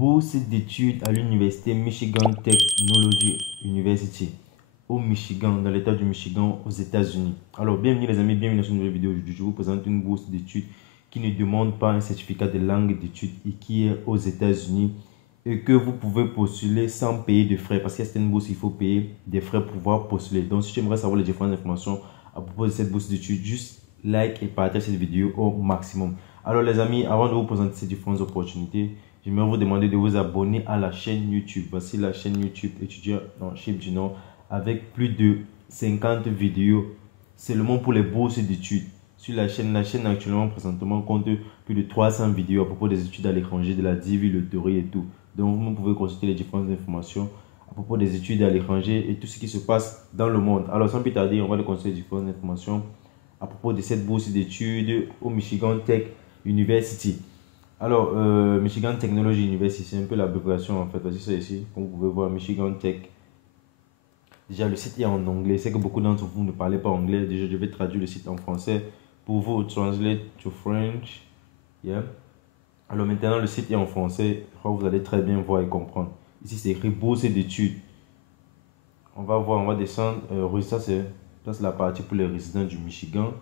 bourse d'études à l'université Michigan Technology University au Michigan, dans l'état du Michigan, aux États-Unis. Alors, bienvenue les amis, bienvenue dans cette nouvelle vidéo. Aujourd'hui, je vous présente une bourse d'études qui ne demande pas un certificat de langue d'études et qui est aux États-Unis et que vous pouvez postuler sans payer de frais, parce que c'est une bourse, il faut payer des frais pour pouvoir postuler. Donc, si tu aimerais savoir les différentes informations à propos de cette bourse d'études, juste like et partage cette vidéo au maximum. Alors les amis, avant de vous présenter ces différentes opportunités, j'aimerais vous demander de vous abonner à la chaîne YouTube. Voici la chaîne YouTube étudiant en Chip du Nord avec plus de 50 vidéos seulement pour les bourses d'études. Sur la chaîne actuellement présentement compte plus de 300 vidéos à propos des études à l'étranger, de la DIVI, le théorie et tout. Donc vous pouvez consulter les différentes informations à propos des études à l'étranger et tout ce qui se passe dans le monde. Alors sans plus tarder, on va consulter les différentes informations à propos de cette bourse d'études au Michigan Tech University. Alors, Michigan Technology University, c'est un peu l'abréviation en fait. Voici ça ici, comme vous pouvez voir, Michigan Tech. Déjà, le site est en anglais. C'est que beaucoup d'entre vous ne parlez pas anglais. Déjà, je vais traduire le site en français pour vous. Translate to French. Yeah. Alors maintenant, le site est en français. Je crois que vous allez très bien voir et comprendre. Ici, c'est écrit bourse d'études. On va voir, on va descendre. Ça, c'est la partie pour les résidents du Michigan.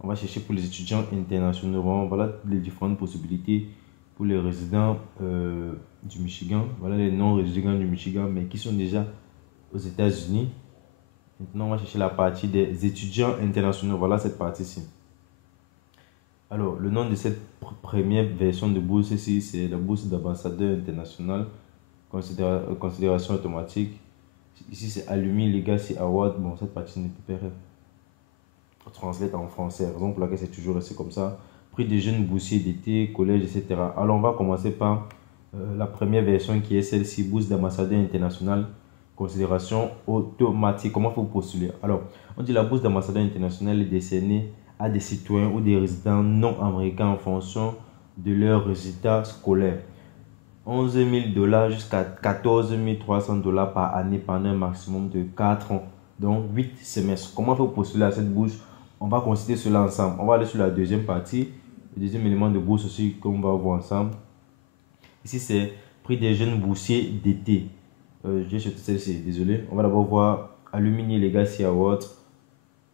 On va chercher pour les étudiants internationaux. Voilà les différentes possibilités pour les résidents du Michigan. Voilà les non-résidents du Michigan, mais qui sont déjà aux États-Unis. Maintenant, on va chercher la partie des étudiants internationaux. Voilà cette partie-ci. Alors, le nom de cette première version de bourse ici, c'est la bourse d'ambassadeur international, considération automatique. Ici, c'est Alumni Legacy Award. Bon, cette partie ne peut pas translate en français, raison pour laquelle c'est toujours resté comme ça. Prix des jeunes boursiers d'été, collège, etc. Alors, on va commencer par la première version qui est celle-ci, bourse d'ambassadeur international, considération automatique. Comment faut postuler? Alors, on dit la bourse d'ambassadeur international est décernée à des citoyens ou des résidents non américains en fonction de leurs résultats scolaires. 11 000 $ jusqu'à 14 300 $ par année pendant un maximum de 4 ans, donc 8 semestres. Comment faut postuler à cette bourse? On va considérer cela ensemble. On va aller sur la deuxième partie, le deuxième élément de bourse aussi qu'on va voir ensemble. Ici, c'est prix des jeunes boursiers d'été. J'ai cherché celle-ci, désolé. On va d'abord voir Alumni Legacy Award.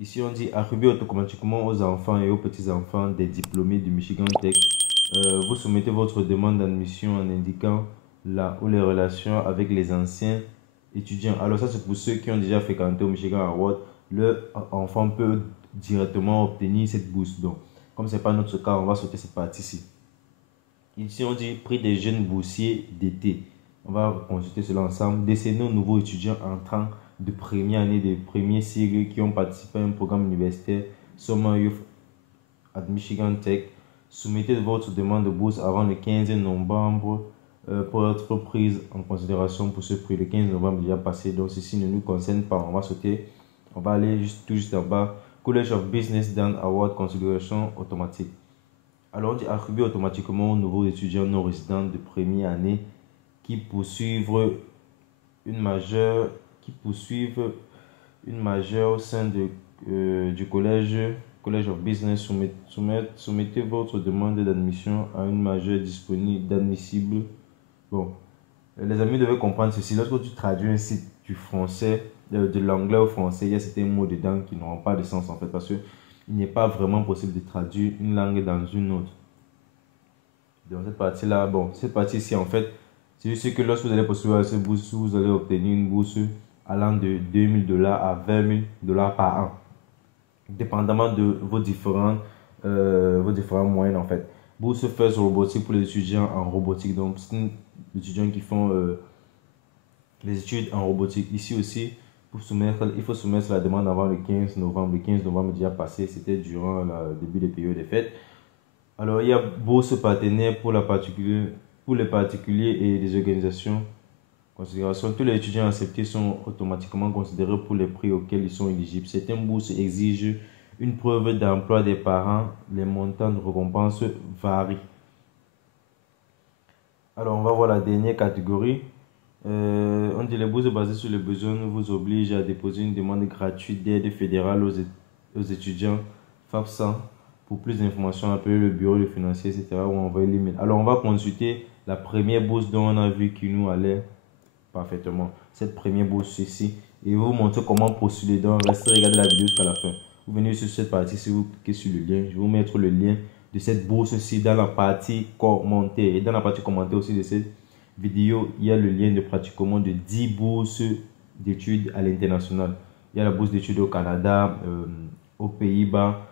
Ici, on dit attribuer automatiquement aux enfants et aux petits-enfants des diplômés du Michigan Tech. Vous soumettez votre demande d'admission en indiquant là où les relations avec les anciens étudiants. Alors ça, c'est pour ceux qui ont déjà fréquenté au Michigan Award. Leur enfant peut directement obtenir cette bourse. Donc, comme ce n'est pas notre cas, on va sauter cette partie-ci. Ici, on dit prix des jeunes boursiers d'été. On va consulter cela ensemble. Décerner aux nouveaux étudiants entrant de première année, de premier cycle qui ont participé à un programme universitaire Summer Youth at Michigan Tech. Soumettez votre demande de bourse avant le 15 novembre pour être prise en considération pour ce prix. Le 15 novembre déjà passé, donc ceci ne nous concerne pas. On va sauter. On va aller tout juste en bas. College of Business Done Award considération automatique. Alors, on dit attribuer automatiquement aux nouveaux étudiants non résidents de première année qui poursuivent une majeure au sein du College of Business. Soumettez votre demande d'admission à une majeure disponible d'admissible. Bon, les amis devaient comprendre ceci. Lorsque tu traduis un site du français, de l'anglais au français, il y a certains mots dedans qui n'auront pas de sens en fait, parce que il n'est pas vraiment possible de traduire une langue dans une autre. Donc cette partie-là, bon, cette partie-ci en fait, c'est juste que lorsque vous allez postuler à cette bourse, vous allez obtenir une bourse allant de 2 000 $ à 20 000 $ par an, dépendamment de vos différents moyens en fait. Bourse First Robotique pour les étudiants en robotique, donc c'est les étudiants qui font les études en robotique. Ici aussi, il faut soumettre la demande avant le 15 novembre. Le 15 novembre déjà passé, c'était durant le début des périodes des fêtes. Alors, il y a bourse partenaire pour les particuliers et les organisations. Considération, tous les étudiants acceptés sont automatiquement considérés pour les prix auxquels ils sont éligibles. Certaines bourses exigent une preuve d'emploi des parents. Les montants de récompense varient. Alors, on va voir la dernière catégorie. On dit les bourses basées sur les besoins vous obligent à déposer une demande gratuite d'aide fédérale aux étudiants FAFSA. Pour plus d'informations, appelez le bureau de financier, etc. ou envoyez l'email. Alors, on va consulter la première bourse dont on a vu qui nous allait parfaitement. Cette première bourse ici. Et vous montrer comment postuler. Donc, restez regarder la vidéo jusqu'à la fin. Vous venez sur cette partie, si vous cliquez sur le lien, je vais vous mettre le lien de cette bourse-ci dans la partie commentaire. Et dans la partie commentaire aussi de cette vidéo, il y a le lien de pratiquement de 10 bourses d'études à l'international. Il y a la bourse d'études au Canada, aux Pays-Bas,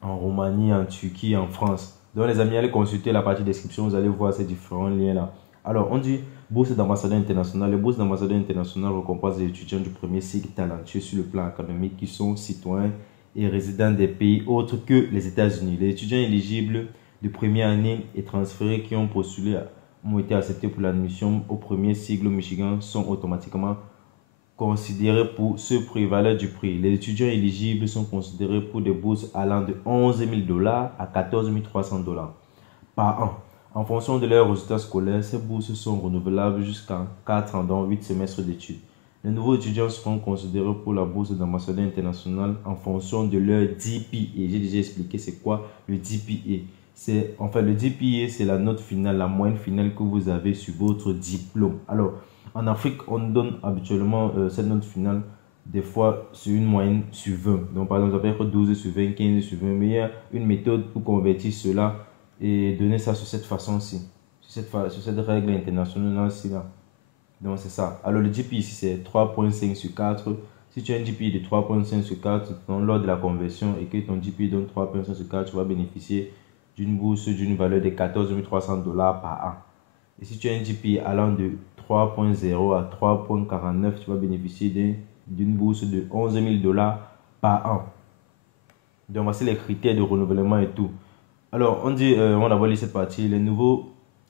en Roumanie, en Turquie, en France. Donc les amis, allez consulter la partie description, vous allez voir ces différents liens là. Alors on dit bourse d'ambassadeur international. Les bourses d'ambassadeur international récompensent les étudiants du premier cycle talentueux sur le plan académique qui sont citoyens et résidents des pays autres que les États-Unis. Les étudiants éligibles de première année et transférés qui ont postulé ont été acceptés pour l'admission au premier cycle au Michigan sont automatiquement considérés pour ce prix, valeur du prix. Les étudiants éligibles sont considérés pour des bourses allant de 11 000 $ à 14 300 $ par an. En fonction de leurs résultats scolaires, ces bourses sont renouvelables jusqu'à 4 ans, dont 8 semestres d'études. Les nouveaux étudiants seront considérés pour la bourse d'ambassadeur international en fonction de leur GPA. J'ai déjà expliqué c'est quoi le GPA. Le GPA, c'est la note finale, la moyenne finale que vous avez sur votre diplôme. Alors, en Afrique, on donne habituellement cette note finale des fois sur une moyenne sur 20. Donc, par exemple, ça peut être 12 sur 20, 15 sur 20. Mais il y a une méthode pour convertir cela et donner ça sur cette façon-ci. Sur cette règle internationale-ci. Donc, c'est ça. Alors, le GPA ici, c'est 3,5 sur 4. Si tu as un GPA de 3,5 sur 4, lors de la conversion et que ton GPA donne 3,5 sur 4, tu vas bénéficier d'une bourse d'une valeur de 14 300 $ par an. Et si tu as un GPA allant de 3,0 à 3,49, tu vas bénéficier d'une bourse de 11 000 $ par an. Donc, voici les critères de renouvellement et tout. Alors, on va d'abord lire cette partie. Les niveaux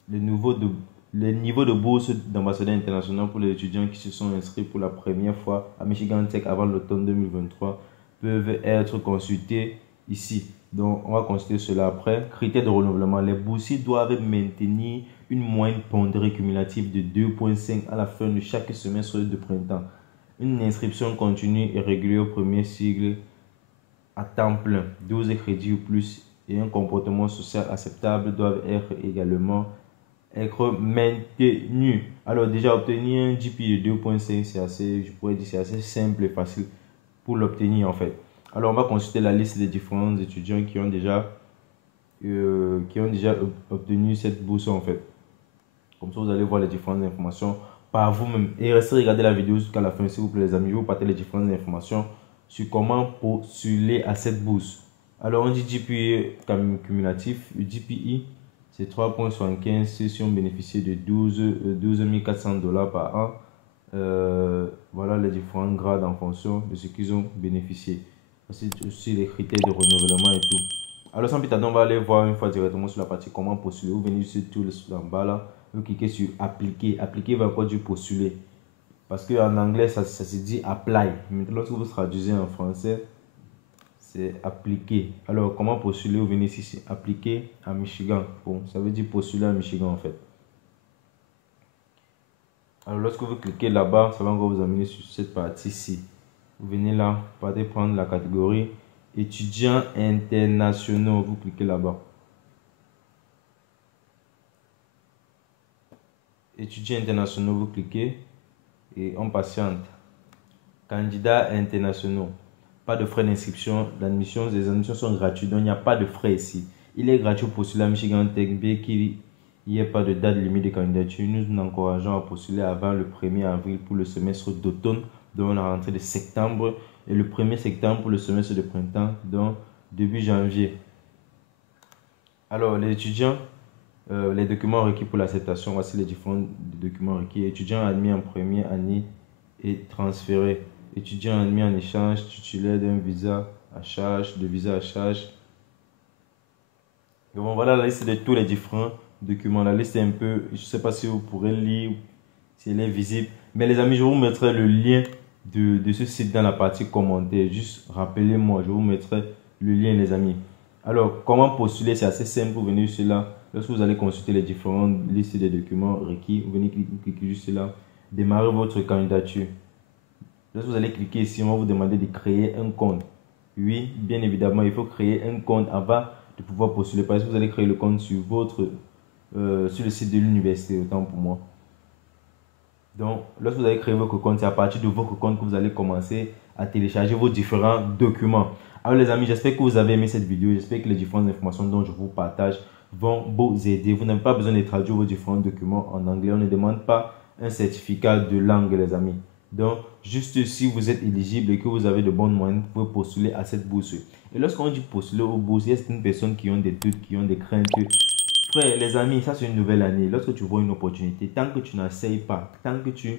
de bourse d'ambassadeur international pour les étudiants qui se sont inscrits pour la première fois à Michigan Tech avant l'automne 2023 peuvent être consultés ici. Donc, on va consulter cela après. Critères de renouvellement. Les boursiers doivent maintenir une moyenne pondérée cumulative de 2,5 à la fin de chaque semestre de printemps. Une inscription continue et régulière au premier cycle à temps plein, 12 crédits ou plus, et un comportement social acceptable doivent également être maintenus. Alors déjà, obtenir un GPA de 2,5, c'est assez, je pourrais dire, c'est assez simple et facile pour l'obtenir en fait. Alors on va consulter la liste des différents étudiants qui ont déjà obtenu cette bourse en fait. Comme ça, vous allez voir les différentes informations par vous-même. Et restez regarder la vidéo jusqu'à la fin, s'il vous plaît les amis. Je vais vous partager les différentes informations sur comment postuler à cette bourse. Alors, on dit GPA cumulatif. Le GPA, c'est 3,75. Ceux-ci ont bénéficié de 12 400 $ par an. Voilà les différents grades en fonction de ce qu'ils ont bénéficié. C'est aussi les critères de renouvellement et tout. Alors, sans plus tarder, on va aller voir une fois directement sur la partie comment postuler. Vous venez sur tout en bas là. Vous cliquez sur appliquer. Appliquer va encore dire postuler. Parce qu'en anglais, ça se dit apply. Maintenant, lorsque vous traduisez en français, c'est appliquer. Alors, comment postuler? Vous venez ici, appliquer à Michigan. Bon, ça veut dire postuler à Michigan en fait. Alors, lorsque vous cliquez là-bas, ça va encore vous amener sur cette partie-ci. Vous venez là, vous allez prendre la catégorie étudiants internationaux. Vous cliquez là-bas. Étudiants internationaux, vous cliquez et on patiente. Candidats internationaux. Pas de frais d'inscription, d'admission. Les admissions sont gratuites, donc il n'y a pas de frais ici. Il est gratuit pour postuler à Michigan Tech, bien qu'il n'y ait pas de date limite de candidature. Nous nous encourageons à postuler avant le 1er avril pour le semestre d'automne, dont la rentrée de septembre, et le 1er septembre pour le semestre de printemps, donc début janvier. Alors, les étudiants, les documents requis pour l'acceptation, voici les différents documents requis. Étudiants admis en première année et transférés. Étudiants admis en échange, titulaire d'un visa à charge, de visa à charge. Donc voilà la liste de tous les différents documents. La liste est un peu, je ne sais pas si vous pourrez lire, si elle est visible. Mais les amis, je vous mettrai le lien de ce site dans la partie commentaires. Juste rappelez-moi, je vous mettrai le lien les amis. Alors, comment postuler? C'est assez simple. Vous venez juste là. Lorsque vous allez consulter les différentes listes des documents requis, vous venez cliquer juste là. Démarrer votre candidature. Lorsque vous allez cliquer ici, on va vous demander de créer un compte. Oui, bien évidemment, il faut créer un compte avant de pouvoir postuler. Parce que vous allez créer le compte sur votre sur le site de l'université, autant pour moi. Donc, lorsque vous avez créé votre compte, c'est à partir de votre compte que vous allez commencer à télécharger vos différents documents. Alors les amis, j'espère que vous avez aimé cette vidéo. J'espère que les différentes informations dont je vous partage vont vous aider. Vous n'avez pas besoin de traduire vos différents documents en anglais. On ne demande pas un certificat de langue, les amis. Donc, juste si vous êtes éligible et que vous avez de bonnes moyens, vous pouvez postuler à cette bourse. Et lorsqu'on dit postuler aux bourses, il y a certaines personnes qui ont des doutes, qui ont des craintes. Frère, les amis, ça c'est une nouvelle année. Lorsque tu vois une opportunité, tant que tu n'essayes pas, tant que tu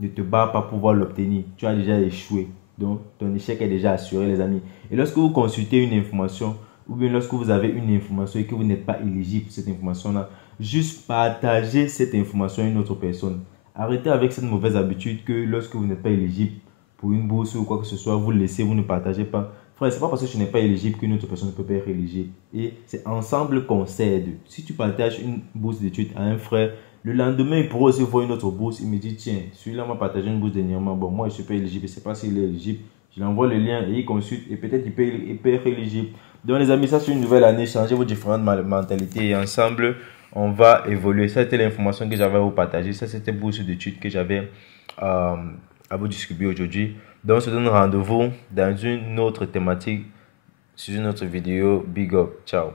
ne te bats pas pour pouvoir l'obtenir, tu as déjà échoué. Donc, ton échec est déjà assuré, les amis. Et lorsque vous consultez une information, ou bien lorsque vous avez une information et que vous n'êtes pas éligible pour cette information-là, juste partagez cette information à une autre personne. Arrêtez avec cette mauvaise habitude que lorsque vous n'êtes pas éligible pour une bourse ou quoi que ce soit, vous laissez, vous ne partagez pas. Frère, c'est pas parce que tu n'es pas éligible qu'une autre personne ne peut pas être éligible. Et c'est ensemble qu'on s'aide. Si tu partages une bourse d'études à un frère, le lendemain, il pourra aussi voir une autre bourse. Il me dit, tiens, celui-là m'a partagé une bourse dernièrement. Bon, moi, je ne suis pas éligible. Je ne sais pas s'il est éligible. Je lui envoie le lien et il consulte. Et peut-être qu'il peut être éligible. Donc, les amis, ça, c'est une nouvelle année. Changez vos différentes mentalités. Et ensemble, on va évoluer. Ça, c'était l'information que j'avais à vous partager. Ça, c'était bourse d'études que j'avais à vous distribuer aujourd'hui. Donc, on se donne rendez-vous dans une autre thématique, sur une autre vidéo. Big up. Ciao.